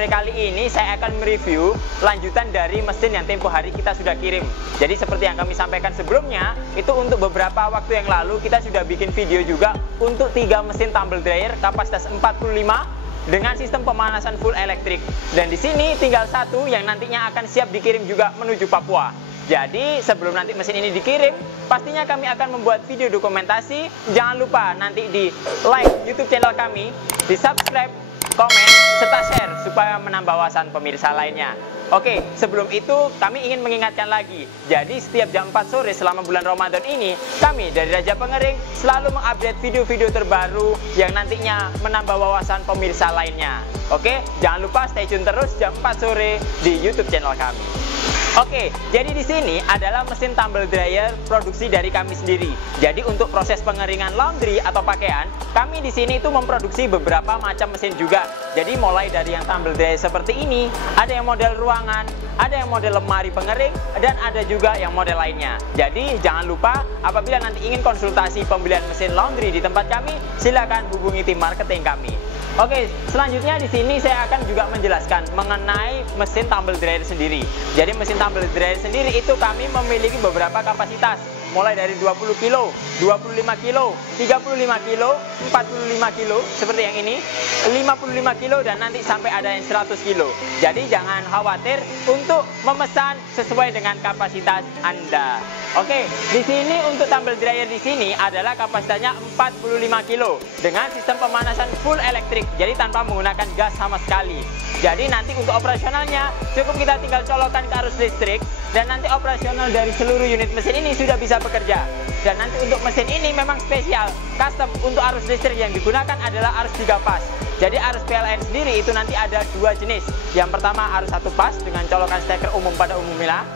sore kali ini saya akan mereview lanjutan dari mesin yang tempo hari kita sudah kirim. Jadi seperti yang kami sampaikan sebelumnya, itu untuk beberapa waktu yang lalu kita sudah bikin video juga untuk 3 mesin tumble dryer kapasitas 45 dengan sistem pemanasan full elektrik. Dan di sini tinggal 1 yang nantinya akan siap dikirim juga menuju Papua. Jadi sebelum nanti mesin ini dikirim, pastinya kami akan membuat video dokumentasi. Jangan lupa nanti di like YouTube channel kami, di subscribe, komen, serta share supaya menambah wawasan pemirsa lainnya. Oke, sebelum itu kami ingin mengingatkan lagi. Jadi setiap jam 4 sore selama bulan Ramadan ini, kami dari Raja Pengering selalu mengupdate video-video terbaru yang nantinya menambah wawasan pemirsa lainnya. Oke, jangan lupa stay tune terus jam 4 sore di YouTube channel kami. Oke, jadi di sini adalah mesin tumble dryer produksi dari kami sendiri. Jadi untuk proses pengeringan laundry atau pakaian, kami di sini itu memproduksi beberapa macam mesin juga. Jadi mulai dari yang tumble dryer seperti ini, ada yang model ruangan, ada yang model lemari pengering, dan ada juga yang model lainnya. Jadi jangan lupa apabila nanti ingin konsultasi pembelian mesin laundry di tempat kami, silakan hubungi tim marketing kami. Oke, selanjutnya di sini saya akan juga menjelaskan mengenai mesin tumble dryer sendiri. Jadi mesin tumble dryer sendiri itu kami memiliki beberapa kapasitas, mulai dari 20 kilo, 25 kilo, 35 kilo, 45 kilo seperti yang ini, 55 kilo, dan nanti sampai ada yang 100 kilo. Jadi jangan khawatir untuk memesan sesuai dengan kapasitas Anda. Oke, di sini untuk tumble dryer di sini adalah kapasitasnya 45 kilo dengan sistem pemanasan full elektrik, jadi tanpa menggunakan gas sama sekali. Jadi nanti untuk operasionalnya cukup kita tinggal colokkan ke arus listrik, dan nanti operasional dari seluruh unit mesin ini sudah bisa bekerja. Dan nanti untuk mesin ini memang spesial, custom. Untuk arus listrik yang digunakan adalah arus 3 pas. Jadi arus PLN sendiri itu nanti ada 2 jenis. Yang pertama arus 1 pas dengan colokan steker umum pada umumnya.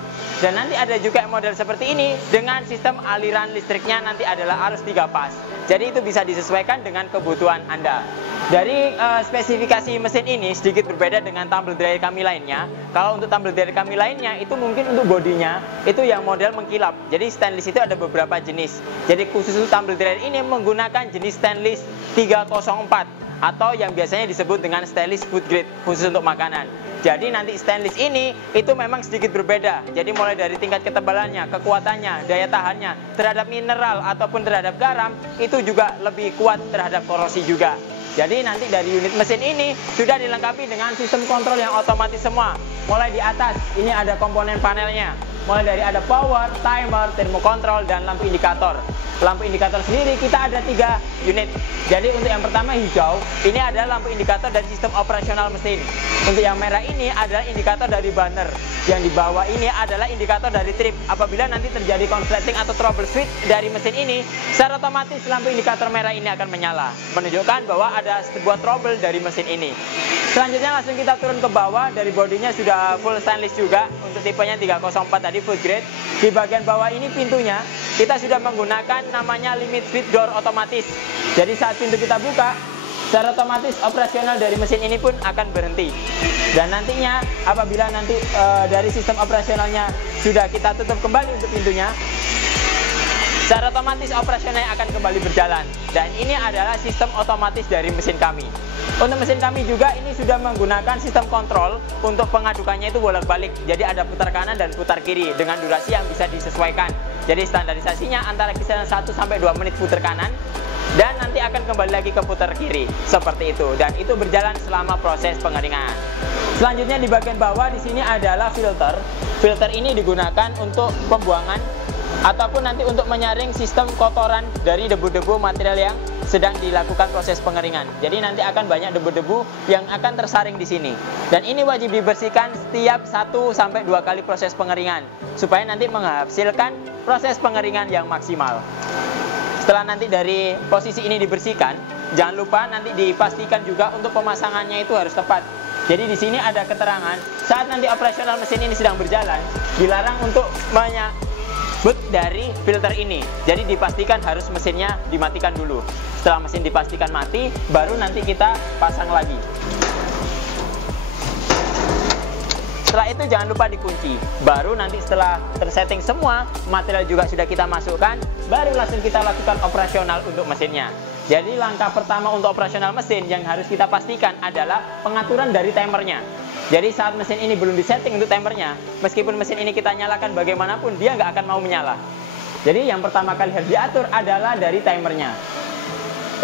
Dan nanti ada juga model seperti ini dengan sistem aliran listriknya nanti adalah arus 3 pas. Jadi itu bisa disesuaikan dengan kebutuhan Anda. Dari spesifikasi mesin ini sedikit berbeda dengan tumble dryer kami lainnya. Kalau untuk tumble dryer kami lainnya itu mungkin untuk bodinya itu yang model mengkilap. Jadi stainless itu ada beberapa jenis. Jadi khusus untuk tumble dryer ini menggunakan jenis stainless 304 atau yang biasanya disebut dengan stainless food grade khusus untuk makanan. Jadi nanti stainless ini itu memang sedikit berbeda. Jadi mulai dari tingkat ketebalannya, kekuatannya, daya tahannya terhadap mineral ataupun terhadap garam itu juga lebih kuat terhadap korosi juga. Jadi nanti dari unit mesin ini sudah dilengkapi dengan sistem kontrol yang otomatis semua. Mulai di atas ini ada komponen panelnya. Mulai dari ada power, timer, termokontrol, dan lampu indikator. Lampu indikator sendiri kita ada 3 unit. Jadi untuk yang pertama hijau, ini adalah lampu indikator dari sistem operasional mesin. Untuk yang merah ini adalah indikator dari banner. Yang di bawah ini adalah indikator dari trip. Apabila nanti terjadi konsleting atau troubleshoot dari mesin ini, secara otomatis lampu indikator merah ini akan menyala, menunjukkan bahwa ada sebuah trouble dari mesin ini. Selanjutnya langsung kita turun ke bawah. Dari bodinya sudah full stainless juga. Untuk tipenya 304 tadi food grade. Di bagian bawah ini pintunya kita sudah menggunakan namanya limit switch door otomatis. Jadi saat pintu kita buka, secara otomatis operasional dari mesin ini pun akan berhenti. Dan nantinya apabila nanti dari sistem operasionalnya sudah kita tutup kembali untuk pintunya, secara otomatis operasionalnya akan kembali berjalan. Dan ini adalah sistem otomatis dari mesin kami. Untuk mesin kami juga ini sudah menggunakan sistem kontrol untuk pengadukannya itu bolak-balik. Jadi ada putar kanan dan putar kiri dengan durasi yang bisa disesuaikan. Jadi standarisasinya antara kisaran 1 sampai 2 menit putar kanan, dan nanti akan kembali lagi ke putar kiri seperti itu. Dan itu berjalan selama proses pengeringan. Selanjutnya di bagian bawah di sini adalah filter. Filter ini digunakan untuk pembuangan ataupun nanti untuk menyaring sistem kotoran dari debu-debu material yang sedang dilakukan proses pengeringan. Jadi nanti akan banyak debu-debu yang akan tersaring di sini. Dan ini wajib dibersihkan setiap 1 sampai 2 kali proses pengeringan supaya nanti menghasilkan proses pengeringan yang maksimal. Setelah nanti dari posisi ini dibersihkan, jangan lupa nanti dipastikan juga untuk pemasangannya itu harus tepat. Jadi di sini ada keterangan saat nanti operasional mesin ini sedang berjalan, dilarang untuk menyabut dari filter ini. Jadi dipastikan harus mesinnya dimatikan dulu. Setelah mesin dipastikan mati, baru nanti kita pasang lagi. Setelah itu jangan lupa dikunci. Baru nanti setelah tersetting semua, material juga sudah kita masukkan, baru langsung kita lakukan operasional untuk mesinnya. Jadi langkah pertama untuk operasional mesin yang harus kita pastikan adalah pengaturan dari timernya. Jadi saat mesin ini belum disetting untuk timernya, meskipun mesin ini kita nyalakan bagaimanapun, dia nggak akan mau menyala. Jadi yang pertama kali harus diatur adalah dari timernya.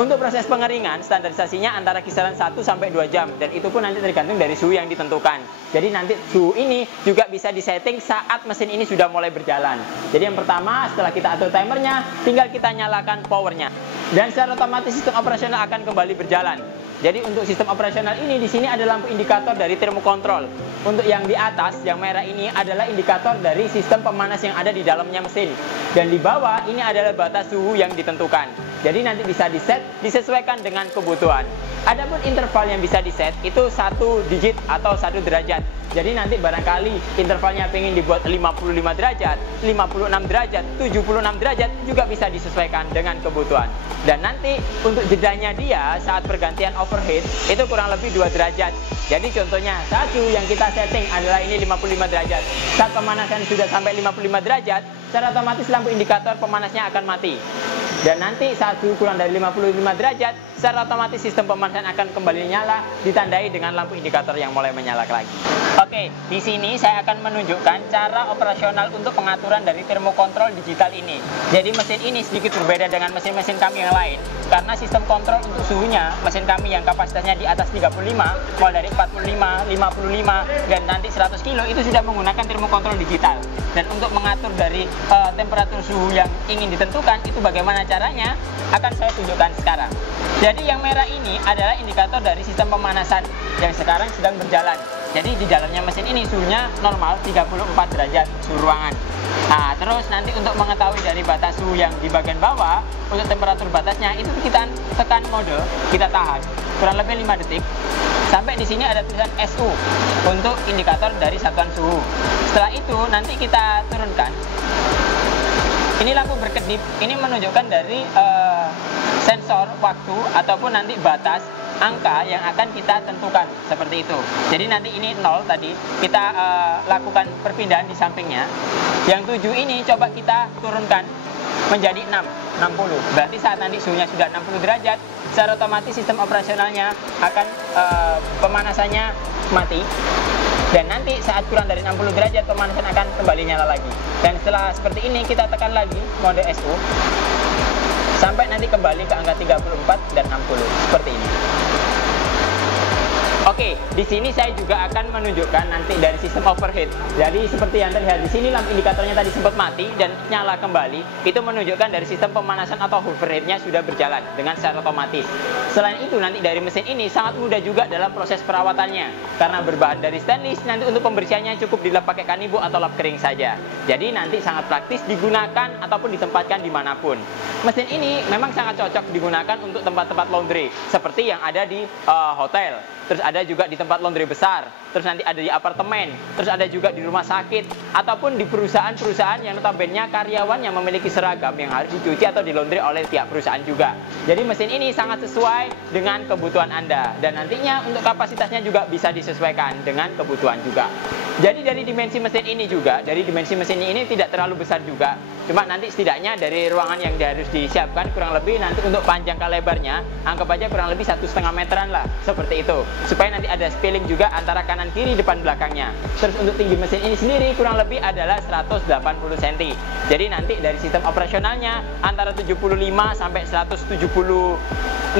Untuk proses pengeringan, standarisasinya antara kisaran 1-2 jam, dan itu pun nanti tergantung dari suhu yang ditentukan. Jadi nanti suhu ini juga bisa disetting saat mesin ini sudah mulai berjalan. Jadi yang pertama, setelah kita atur timernya, tinggal kita nyalakan powernya. Dan secara otomatis sistem operasional akan kembali berjalan. Jadi untuk sistem operasional ini, di sini ada lampu indikator dari termokontrol. Untuk yang di atas, yang merah ini adalah indikator dari sistem pemanas yang ada di dalamnya mesin. Dan di bawah, ini adalah batas suhu yang ditentukan. Jadi nanti bisa disesuaikan dengan kebutuhan. Adapun interval yang bisa diset itu 1 digit atau 1 derajat. Jadi nanti barangkali intervalnya pengen dibuat 55 derajat, 56 derajat, 76 derajat juga bisa disesuaikan dengan kebutuhan. Dan nanti untuk jedanya dia saat pergantian overheat itu kurang lebih 2 derajat. Jadi contohnya satu yang kita setting adalah ini 55 derajat. Saat pemanasan sudah sampai 55 derajat, secara otomatis lampu indikator pemanasnya akan mati. Dan nanti saat suhu kurang dari 55 derajat, secara otomatis sistem pemanasan akan kembali nyala, ditandai dengan lampu indikator yang mulai menyala lagi. Oke, di sini saya akan menunjukkan cara operasional untuk pengaturan dari termokontrol digital ini. Jadi mesin ini sedikit berbeda dengan mesin-mesin kami yang lain, karena sistem kontrol untuk suhunya, mesin kami yang kapasitasnya di atas 35, mulai dari 45, 55, dan nanti 100 kilo itu sudah menggunakan termokontrol digital. Dan untuk mengatur dari temperatur suhu yang ingin ditentukan, itu bagaimana caranya akan saya tunjukkan sekarang. Jadi yang merah ini adalah indikator dari sistem pemanasan yang sekarang sedang berjalan. Jadi di dalamnya mesin ini suhunya normal 34 derajat suhu ruangan. Nah, terus nanti untuk mengetahui dari batas suhu yang di bagian bawah, untuk temperatur batasnya itu kita tekan mode, kita tahan kurang lebih 5 detik. Sampai di sini ada tulisan SU untuk indikator dari satuan suhu. Setelah itu nanti kita turunkan. Ini lampu berkedip, ini menunjukkan dari sensor waktu ataupun nanti batas angka yang akan kita tentukan seperti itu. Jadi nanti ini 0 tadi, kita lakukan perpindahan di sampingnya. Yang 7 ini coba kita turunkan menjadi 60. Berarti saat nanti suhunya sudah 60 derajat, secara otomatis sistem operasionalnya akan pemanasannya mati. Dan nanti saat kurang dari 60 derajat pemanasan akan kembali nyala lagi. Dan setelah seperti ini kita tekan lagi mode SU sampai nanti kembali ke angka 34 dan 60 seperti ini. Oke, di sini saya juga akan menunjukkan nanti dari sistem overheat. Jadi seperti yang terlihat di sini lampu indikatornya tadi sempat mati dan nyala kembali. Itu menunjukkan dari sistem pemanasan atau overheatnya sudah berjalan dengan secara otomatis. Selain itu nanti dari mesin ini sangat mudah juga dalam proses perawatannya. Karena berbahan dari stainless, nanti untuk pembersihannya cukup dilap pakai kanibu atau lap kering saja. Jadi nanti sangat praktis digunakan ataupun ditempatkan dimanapun. Mesin ini memang sangat cocok digunakan untuk tempat-tempat laundry seperti yang ada di hotel. Terus ada juga di tempat laundry besar, terus nanti ada di apartemen, terus ada juga di rumah sakit, ataupun di perusahaan-perusahaan yang notabene karyawan yang memiliki seragam yang harus dicuci atau di laundry oleh pihak perusahaan juga. Jadi mesin ini sangat sesuai dengan kebutuhan Anda, dan nantinya untuk kapasitasnya juga bisa disesuaikan dengan kebutuhan juga. Jadi dari dimensi mesin ini juga, dari dimensi mesin ini tidak terlalu besar juga, cuma nanti setidaknya dari ruangan yang harus disiapkan kurang lebih nanti untuk panjang ke lebarnya, anggap aja kurang lebih 1,5 meteran lah, seperti itu. Supaya nanti ada spilling juga antara kanan kiri depan belakangnya. Terus untuk tinggi mesin ini sendiri kurang lebih adalah 180 cm. Jadi nanti dari sistem operasionalnya antara 75 sampai 175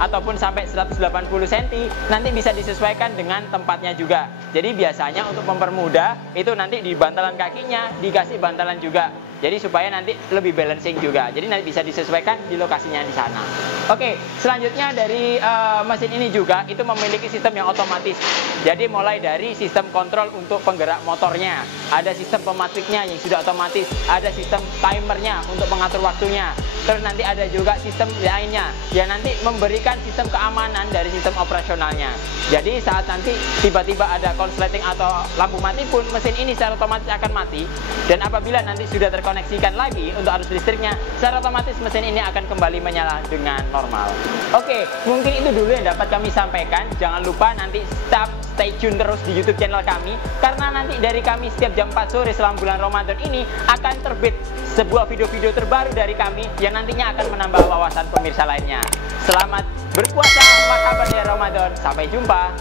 ataupun sampai 180 cm nanti bisa disesuaikan dengan tempatnya juga. Jadi biasanya untuk mempermudah itu nanti di bantalan kakinya dikasih bantalan juga. Jadi supaya nanti lebih balancing juga. Jadi nanti bisa disesuaikan di lokasinya di sana. Oke, selanjutnya dari mesin ini juga itu memiliki sistem yang otomatis. Jadi mulai dari sistem kontrol untuk penggerak motornya, ada sistem pematiknya yang sudah otomatis, ada sistem timernya untuk mengatur waktunya. Terus nanti ada juga sistem lainnya yang nanti memberikan sistem keamanan dari sistem operasionalnya. Jadi saat nanti tiba-tiba ada konsleting atau lampu mati pun mesin ini secara otomatis akan mati. Dan apabila nanti sudah terkoneksikan lagi untuk arus listriknya, secara otomatis mesin ini akan kembali menyala dengan normal. Oke, mungkin itu dulu yang dapat kami sampaikan. Jangan lupa nanti stay tune terus di YouTube channel kami, karena nanti dari kami setiap jam 4 sore selama bulan Ramadan ini akan terbit sebuah video-video terbaru dari kami yang nantinya akan menambah wawasan pemirsa lainnya. Selamat berpuasa, marhaban ya Ramadan, sampai jumpa.